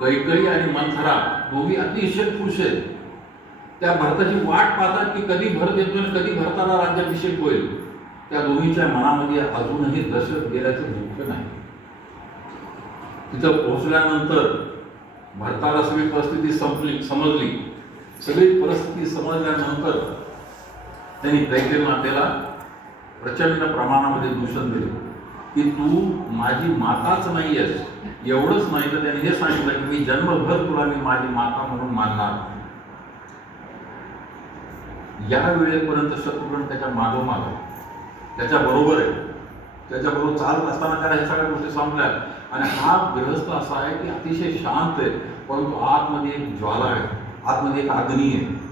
कैकेयी आणि मंथरा दोघी अतिशय खुश आहेत. त्या भरताची वाट पाहतात की कधी भरत येतो आणि कधी भरताला राज्याभिषेक होईल. त्या दोघींच्या मनामध्ये अजूनही दशरथ गेल्याचं दुःख नाही. तिथं पोहोचल्यानंतर भरताला सगळी परिस्थिती समजली. सगळी परिस्थिती समजल्यानंतर त्यांनी कैकेयी मातेला प्रचंड प्रमाणामध्ये दूषण दिले की तू माझी माताच नाही आहेस. एवढंच नाही तर त्यांनी हे सांगितलं की मी जन्मभर तुला मी माझी माता म्हणून मानणार. या वेळेपर्यंत शत्रुघ्न त्याच्या मागोमाग त्याच्याबरोबर आहे. त्याच्याबरोबर चालत असताना त्याला ह्या सगळ्या गोष्टी संपल्या. आणि हा गृहस्थ असा आहे की अतिशय शांत आहे, परंतु आतमध्ये एक ज्वाला आहे, आतमध्ये एक अग्नी आहे.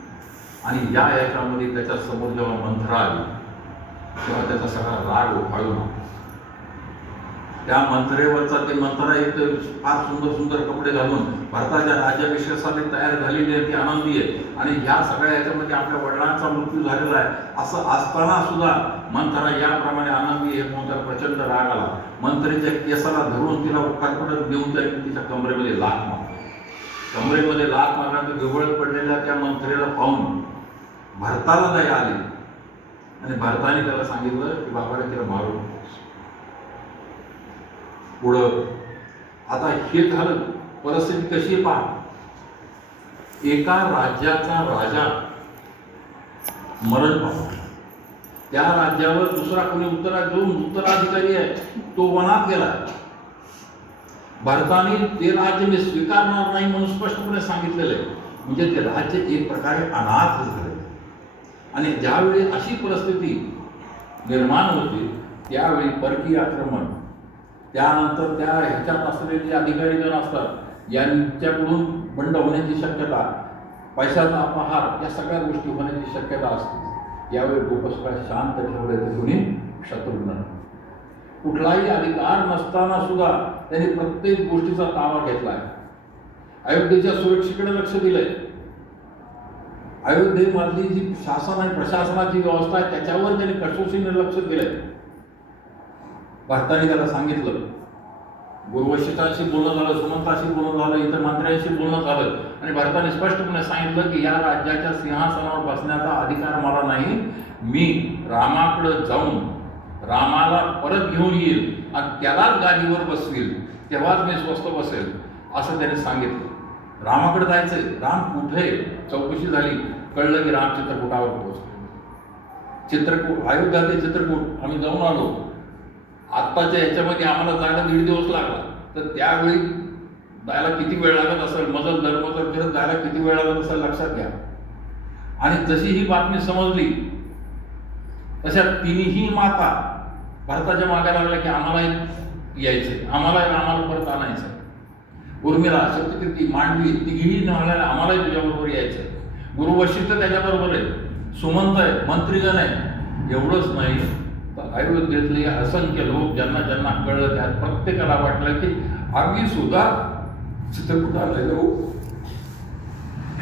आणि याच्यामध्ये त्याच्या समोर जेव्हा मंथरा आली तेव्हा त्याचा सगळा राग उफाळून आला. त्या मंत्रेवरचा ते मंत्रा एक तर फार सुंदर सुंदर कपडे घालून भारताच्या राज्याभिषेकासाठी तयार झालेली आहे, ती आनंदी आहे. आणि ह्या सगळ्या याच्यामध्ये आपल्या वडिलांचा मृत्यू झालेला आहे असं असताना सुद्धा मंथरा याप्रमाणे आनंदी आहे. म्हणून त्याला प्रचंड राग आला. मंत्रीच्या केसाला धरून तिला कर्कटक देऊन त्यांनी तिच्या कमरेमध्ये लाथ मारली. कमरेमध्ये लाथ मारल्यानंतर जवळ पडलेल्या त्या मंत्रेला पाहून भरताला दया आली आणि भरताने त्याला सांगितलं की बाबाने तिला मारू. पुढं आता हे झालं. परिस्थिती कशी आहे पहा. एका राज्याचा राजा मरण पावला. त्या राज्यावर दुसरा कोणी उत्तराधिकारी आहे तो वनात गेला. भारताने ते राज्य मी स्वीकारणार नाही म्हणून स्पष्टपणे सांगितलेलं आहे. म्हणजे ते राज्य एक प्रकारे अनाथ झाले. आणि ज्यावेळी अशी परिस्थिती निर्माण होते त्यावेळी परकीय आक्रमण, त्यानंतर त्या ह्याच्यात असलेले जे अधिकारी जण असतात यांच्याकडून बंड होण्याची शक्यता, पैशाचा अपहार, या सगळ्या गोष्टी होण्याची शक्यता असते. यावेळी डोकं शांत ठेवले तर कोणी शत्रुघ्न. कुठलाही अधिकार नसताना सुद्धा त्यांनी प्रत्येक गोष्टीचा ताबा घेतलाय. अयोध्येच्या सुरक्षेकडे लक्ष दिलंय. अयोध्येमधली जी शासन आणि प्रशासनाची व्यवस्था आहे त्याच्यावर त्यांनी कसोशीने लक्ष दिलंय. भारताने त्याला सांगितलं, गुरुवशिष्ठांशी बोलणं झालं, सुमंताशी बोलणं झालं, इतर मंत्र्यांशी बोलणं झालं आणि भारताने स्पष्टपणे सांगितलं की या राज्याच्या सिंहासनावर बसण्याचा अधिकार मला नाही. मी रामाकडे जाऊन रामाला परत घेऊन येईल आणि त्यालाच गादीवर बसवील, तेव्हाच मी स्वस्थ बसेल असं त्याने सांगितलं. रामाकडे जायचंय. राम कुठे? चौकशी झाली. कळलं की राम चित्रकूटावर पोहोचले. अयोध्या ते चित्रकूट आम्ही जाऊन आलो. आत्ताच्या ह्याच्यामध्ये आम्हाला जायला 1.5 दिवस लागला. तर त्यावेळी जायला किती वेळ लागत असेल, मजल दरमजल फिरत जायला किती वेळ लागत असेल लक्षात घ्या. आणि जशी ही बातमी समजली तशा तिन्ही माता भारताच्या मागे लागल्या की आम्हाला यायचंय, आम्हाला परत आणायचं. उर्मिला, सत्यकीर्ती, मांडवी तिघी म्हणाल्या आम्हालाही तुझ्याबरोबर यायचंय. गुरु वशिष्ठ त्याच्याबरोबर आहे, सुमंत आहे, मंत्रीगण आहे. एवढंच नाही तर अयोध्येतले असंख्य लोक ज्यांना ज्यांना कळलं त्यात प्रत्येकाला वाटलं की आम्ही सुद्धा चित्रकूटाला जाऊ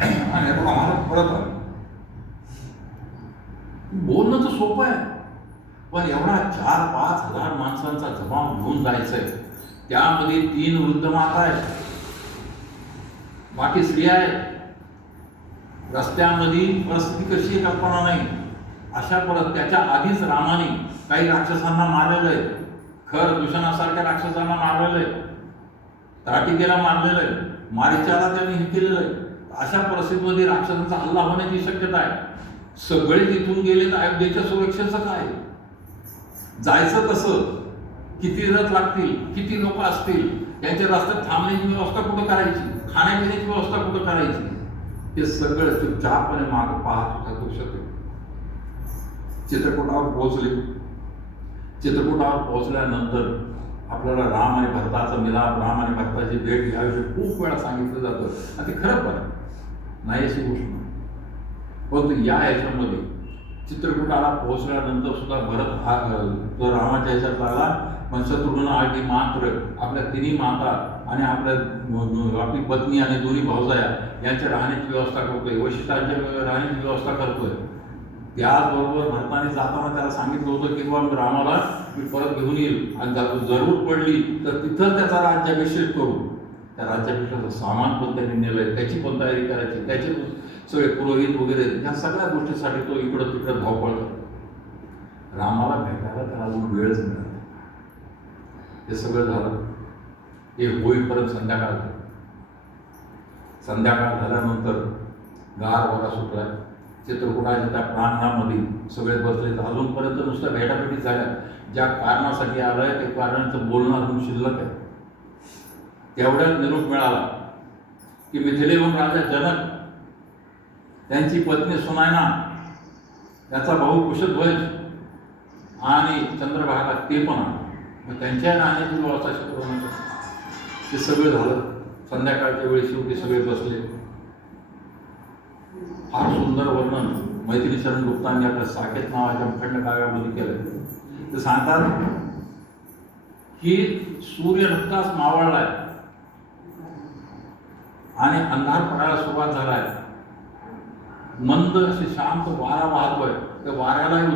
आणि आम्हाला परत आलो. बोलणं तर सोपं आहे, पण एवढा 4-5 हजार माणसांचा जमाव घेऊन जायचंय. त्यामध्ये 3 वृद्ध माता आहेत, बाकी स्त्रिया आहेत. रस्त्यामध्ये परिस्थिती कशी आहे कल्पना नाही. अशा परत त्याच्या आधीच रामाने काही राक्षसांना मारलेलं आहे. खर दूषणासारख्या राक्षसांना मारलेलं आहे, ताटिकेला मारलेलं आहे, मारीचाला त्यांनी हे केलेलं आहे. अशा परिस्थितीमध्ये राक्षसांचा हल्ला होण्याची शक्यता आहे. सगळे तिथून गेले तर अयोध्येच्या सुरक्षेचं काय? जायचं कसं? किती रथ लागतील, किती लोक असतील, यांच्या रस्त्यात थांबण्याची व्यवस्था कुठं करायची, खाण्यापिण्याची व्यवस्था कुठं करायची, हे सगळं चुपचापणे मागं पाहत होता तो शत्रू. चित्रकूटावर पोहोचले. चित्रकूटावर पोहोचल्यानंतर आपल्याला राम आणि भरताचा मिलाप, राम आणि भरताची भेट याविषयी खूप वेळा सांगितलं जातं आणि ते खरं पण नाही अशी गोष्ट नाही. परंतु या ह्याच्यामध्ये चित्रकूटाला पोहोचल्यानंतर सुद्धा भरत तो रामाच्या ह्याच्यात आला, पण शत्रुघ्न आधी मात्र आपल्या तिन्ही माता आणि आपली पत्नी आणि दोन्ही भावजाया यांच्या राहण्याची व्यवस्था करतोय, वशिष्ठांच्या राहण्याची व्यवस्था करतोय. त्याचबरोबर भरताने जाताना त्याला सांगितलं होतं की बाबा रामाला मी परत घेऊन येईल आणि जरूर पडली तर तिथं त्याचा राज्याभिषेक करू. त्या राज्याभिषेकाचं सामान पण त्यांनी नेलंय, त्याची पण तयारी करायची, त्याचे सगळे पुरोहित वगैरे ह्या सगळ्या गोष्टीसाठी तो इकडं तिकडं धावपळ करतो. रामाला भेटायला त्याला अजून वेळच मिळाला. हे सगळं झालं, हे होईपर्यंत संध्याकाळ झाली. संध्याकाळ झाल्यानंतर गार वारा सुटला. चित्रकूटाच्या त्या प्रांगणामध्ये सगळे बसले. अजूनपर्यंत नुसत्या भेटाभेटी झाल्या. ज्या कारणासाठी आलंय ते कारणाचं बोलणं अजून शिल्लक आहे. तेवढ्यात निरोप मिळाला की मिथिलेहून राजा जनक, त्यांची पत्नी सुनायना, त्याचा भाऊ कुशध्वज आणि चंद्रभागा ते पण आले. मग त्यांच्या राहण्याची व्यवस्था करून ते सगळं झालं. संध्याकाळच्या वेळी शेवटी सगळे बसले. फार सुंदर वर्णन मैत्रीचरण गुप्तांनी आपल्या साकेत नावाच्या खंडकाव्यामध्ये केलं. ते सांगतात की सूर्य नुकताच मावळलाय आणि अंधार पडायला सुरुवात झालाय. मंद अशी शांत वारा वाहतोय. त्या वाऱ्यालाही